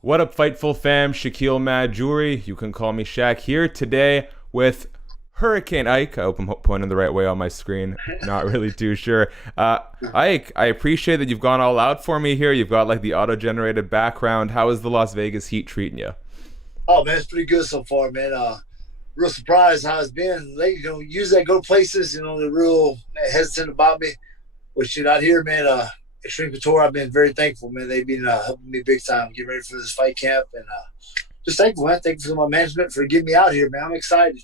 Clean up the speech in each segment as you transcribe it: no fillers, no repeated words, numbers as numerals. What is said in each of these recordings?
What up, Fightful fam? Shaquille Majuri. You can call me Shaq here today with Hurricane Ike. I hope I'm pointing the right way on my screen. Not really too sure. Ike, I appreciate that you've gone all out for me here. You've got like the auto-generated background. How is the Las Vegas Heat treating you? Oh man, it's pretty good so far, man. Real surprised how it's been. They, usually I go places, they're real hesitant about me. Which you're not here, man. Extreme Couture, I've been very thankful, man. They've been helping me big time, get ready for this fight camp, and just thankful, man. Thankful for my management for getting me out here, man. I'm excited.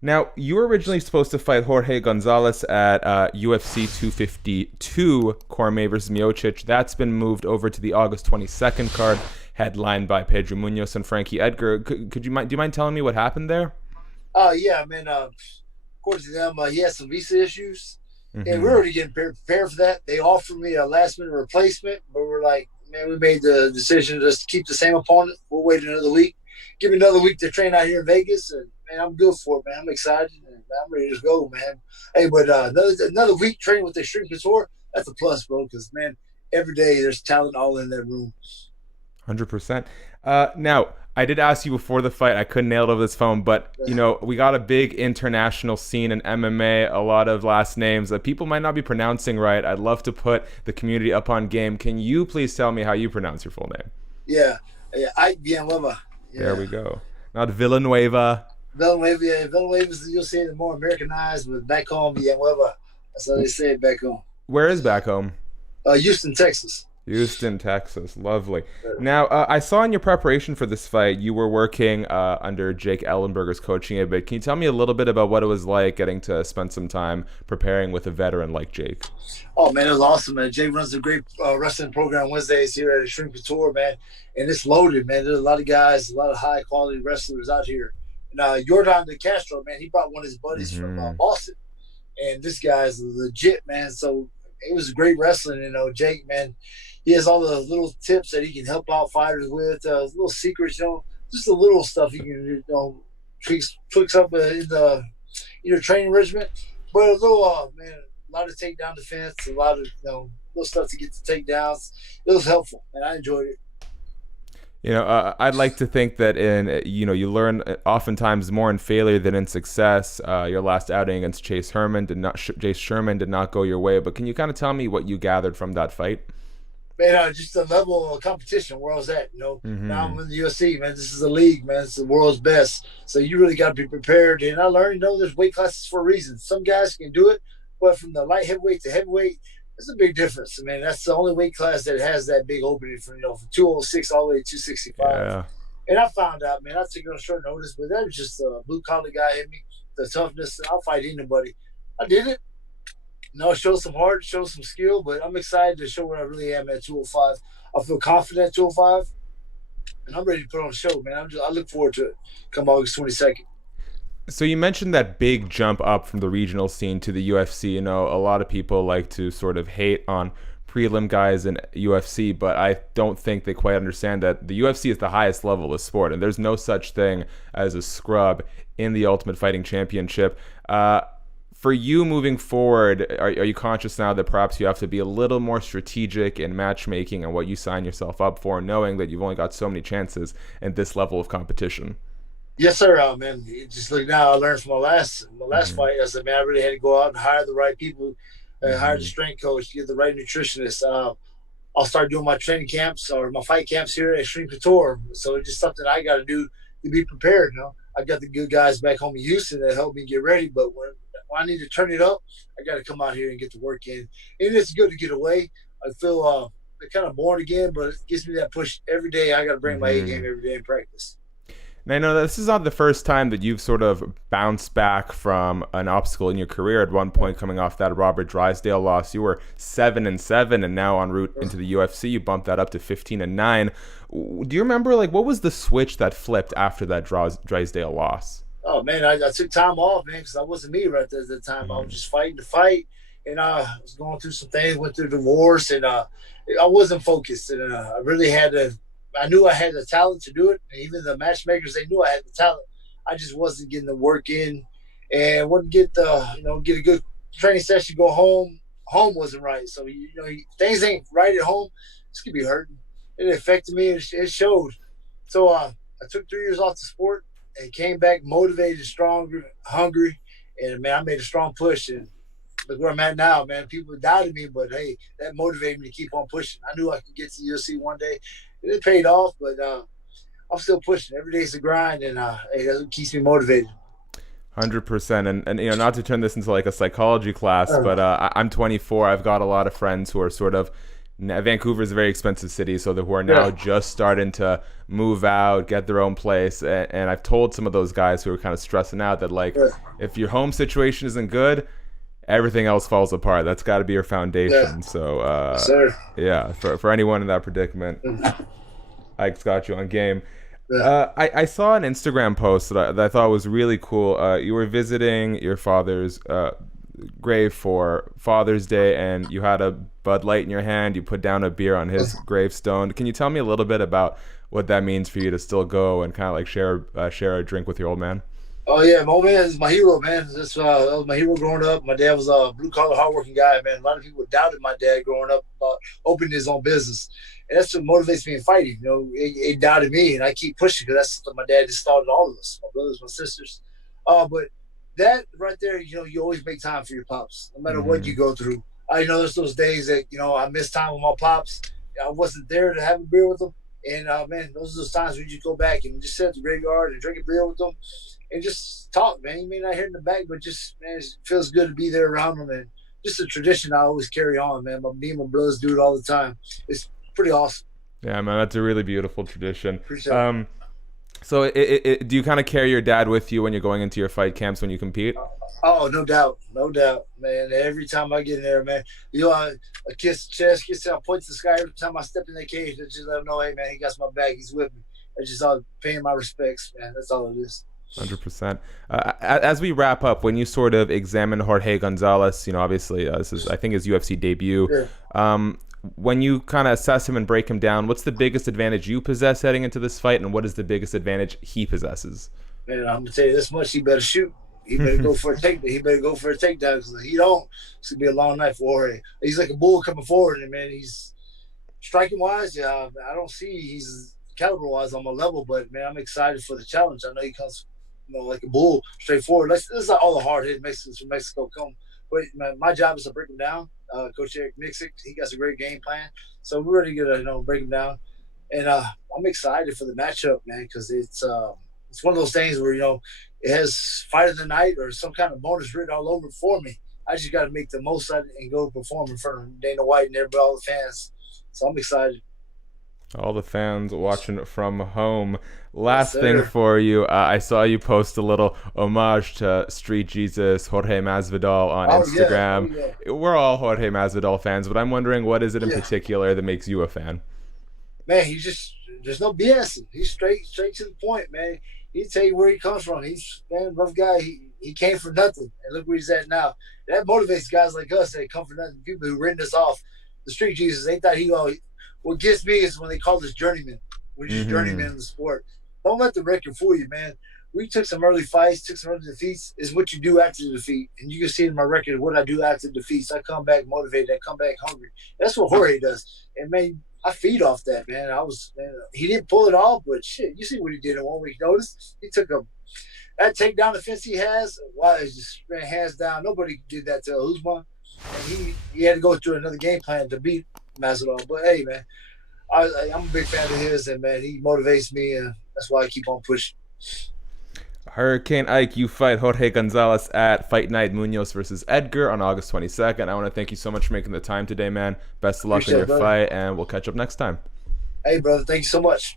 Now, you were originally supposed to fight Jorge Gonzalez at UFC 252, Cormier versus Miocic. That's been moved over to the August 22nd card, headlined by Pedro Munoz and Frankie Edgar. Could you mind? Do you mind telling me what happened there? Yeah, man. According to them, he had some visa issues, and we're Mm-hmm. already getting prepared for that. They offered me a last minute replacement, but we're like, man, we made the decision to just keep the same opponent. We'll wait another week. Give me another week to train out here in Vegas, and man, I'm good for it, man. I'm excited, and I'm ready to go, man. Hey, but another week training with the Extreme Couture, that's a plus, bro. Because man, every day there's talent all in that room. 100%. Now, I did ask you before the fight. I couldn't nail it over this phone, but we got a big international scene in MMA. A lot of last names that people might not be pronouncing right. I'd love to put the community up on game. Can you please tell me how you pronounce your full name? Yeah, yeah. Ike Villanueva. There Yeah. we go. Not Villanueva. Villanueva, yeah. Villanueva's, you'll see it more Americanized, but back home, Villanueva. That's how they say it back home. Where is back home? Houston, Texas. Houston, Texas. Lovely. Now, I saw in your preparation for this fight, you were working under Jake Ellenberger's coaching a bit. Can you tell me a little bit about what it was like getting to spend some time preparing with a veteran like Jake? Oh, man, it was awesome, man. Jake runs a great wrestling program Wednesdays here at Extreme Couture, man. And it's loaded, man. There's a lot of guys, a lot of high-quality wrestlers out here. And Jordan De Castro, man, he brought one of his buddies from Boston. And this guy's legit, man. So it was great wrestling. Jake, man, he has all the little tips that he can help out fighters with, little secrets, just the little stuff he can, tweaks up in the training regimen. But a little, man, a lot of takedown defense, a lot of, little stuff to get the takedowns. It was helpful, and I enjoyed it. I'd like to think that you learn oftentimes more in failure than in success. Your last outing against Chase Sherman did not go your way, but can you kind of tell me what you gathered from that fight? Man, just the level of competition where I was at. Now I'm in the UFC, man. This is a league, man. It's the world's best. So you really got to be prepared. And I learned, there's weight classes for a reason. Some guys can do it, but from the light heavyweight to heavyweight, there's a big difference. I mean, that's the only weight class that has that big opening from 206 all the way to 265. Yeah. And I found out, man, I took it on short notice, but that was just a blue collar guy hit me. The toughness, I'll fight anybody. I did it. Show some heart, show some skill, but I'm excited to show where I really am at 205. I feel confident at 205, and I'm ready to put on a show, man. I look forward to it come August 22nd. So you mentioned that big jump up from the regional scene to the UFC. A lot of people like to sort of hate on prelim guys in UFC, but I don't think they quite understand that the UFC is the highest level of sport, and there's no such thing as a scrub in the Ultimate Fighting Championship. For you moving forward, are you conscious now that perhaps you have to be a little more strategic in matchmaking and what you sign yourself up for, knowing that you've only got so many chances in this level of competition? Yes, sir, man. Just like now, I learned from my last fight. I said, man, I really had to go out and hire the right people, hire the strength coach, get the right nutritionist. I'll start doing my training camps or my fight camps here at Extreme Couture. So it's just something I got to do to be prepared. I got the good guys back home in Houston that help me get ready, but when I need to turn it up, I got to come out here and get the work in. And it's good to get away. I feel kind of born again, but it gives me that push every day. I got to bring my A game every day in practice. Now, I know this is not the first time that you've sort of bounced back from an obstacle in your career. At one point, coming off that Robert Drysdale loss, you were 7-7, and now en route into the UFC, you bumped that up to 15-9. Do you remember, what was the switch that flipped after that Drysdale loss? Oh, man, I took time off, man, because I wasn't me right there at the time. I was just fighting to fight, and I was going through some things, went through divorce, and I wasn't focused. And I really had to – I knew I had the talent to do it. And even the matchmakers, they knew I had the talent. I just wasn't getting the work in and wouldn't get get a good training session, go home. Home wasn't right. So, things ain't right at home. It's going to be hurting. it affected me. It showed. So I took 3 years off the sport and came back motivated, stronger, hungry, and man, I made a strong push. And look where I'm at now, man. People doubted me, but hey, that motivated me to keep on pushing. I knew I could get to the UFC one day. It paid off, but I'm still pushing. Every day's a grind, and hey, that's what keeps me motivated. 100%. And you know, not to turn this into like a psychology class, but I'm 24. I've got a lot of friends who are sort of, Vancouver is a very expensive city, so who are now just starting to move out, get their own place. And I've told some of those guys who are kind of stressing out that like, if your home situation isn't good, everything else falls apart. That's got to be your foundation. So yeah, for anyone in that predicament, Ike's got you on game. I saw an Instagram post that I thought was really cool. You were visiting your father's grave for Father's Day, and you had a Bud Light in your hand. You put down a beer on his gravestone. Can you tell me a little bit about what that means for you to still go and kind of like share a drink with your old man? Oh yeah, my old man is my hero, man. That was my hero growing up. My dad was a blue collar, hardworking guy, man. A lot of people doubted my dad growing up about opening his own business, and that's what motivates me in fighting. You know, it doubted me, and I keep pushing because that's something my dad installed in all of us, my brothers, my sisters. But that right there, you know, you always make time for your pops, no matter what you go through. I know there's those days that, you know, I miss time with my pops. I wasn't there to have a beer with them. And, man, those are those times where you just go back and just sit at the graveyard and drink a beer with them and just talk, man. You may not hear in the back, but just, man, it feels good to be there around them. And just a tradition I always carry on, man. Me and my brothers do it all the time. It's pretty awesome. Yeah, man, that's a really beautiful tradition. Appreciate it. So do you kind of carry your dad with you when you're going into your fight camps when you compete? Oh, no doubt, man. Every time I get in there, man, you know, I kiss the chest, I point to the sky every time I step in that cage. I just let him know, hey, man, he got my back, he's with me. I just all paying my respects, man. That's all it is. 100%. As we wrap up, when you sort of examine Jorge Gonzalez, you know, obviously this is, I think, his UFC debut. Yeah. When you kind of assess him and break him down, what's the biggest advantage you possess heading into this fight, and what is the biggest advantage he possesses? Man, I'm gonna tell you this much: he better shoot. He better go for a takedown. He better go for a takedown, because if he don't, it's gonna be a long night for Jorge. He's like a bull coming forward, and man, he's striking wise. Yeah, I don't see he's caliber wise on my level, but man, I'm excited for the challenge. I know he comes, you know, like a bull, straightforward. This is all the hard hit Mexicans from Mexico come. But man, my job is to break him down. Coach Eric Nixick, he got a great game plan, so we're ready to break him down. And I'm excited for the matchup, man, because it's one of those things where, you know, it has fight of the night or some kind of bonus written all over it for me. I just got to make the most of it and go perform in front of Dana White and everybody, all the fans. So I'm excited. All the fans watching from home. Last thing for you, I saw you post a little homage to Street Jesus, Jorge Masvidal on Instagram. Yeah. We're all Jorge Masvidal fans, but I'm wondering, what is it in particular that makes you a fan? Man, there's no BS. He's straight to the point, man. He'll tell you where he comes from. He's a rough guy. He came for nothing, and look where he's at now. That motivates guys like us that come for nothing. People who written us off. The Street Jesus, they thought what gets me is when they call us journeyman. We're just journeymen in the sport. Don't let the record fool you, man. We took some early fights, took some early defeats. Is what you do after the defeat. And you can see in my record what I do after defeats. I come back motivated. I come back hungry. That's what Jorge does. And, man, I feed off that, man. He didn't pull it off, but shit, you see what he did in 1 week notice. He took that takedown defense he has. Wow, he just ran hands down. Nobody did that to Usman. And he had to go through another game plan to beat Masvidal. But hey, man, I'm a big fan of his, and man, he motivates me, and that's why I keep on pushing. Hurricane Ike, you fight Jorge Gonzalez at Fight Night Munoz versus Edgar on August 22nd. I want to thank you so much for making the time today, man. Best of luck in your fight, and we'll catch up next time. Hey, brother, thank you so much.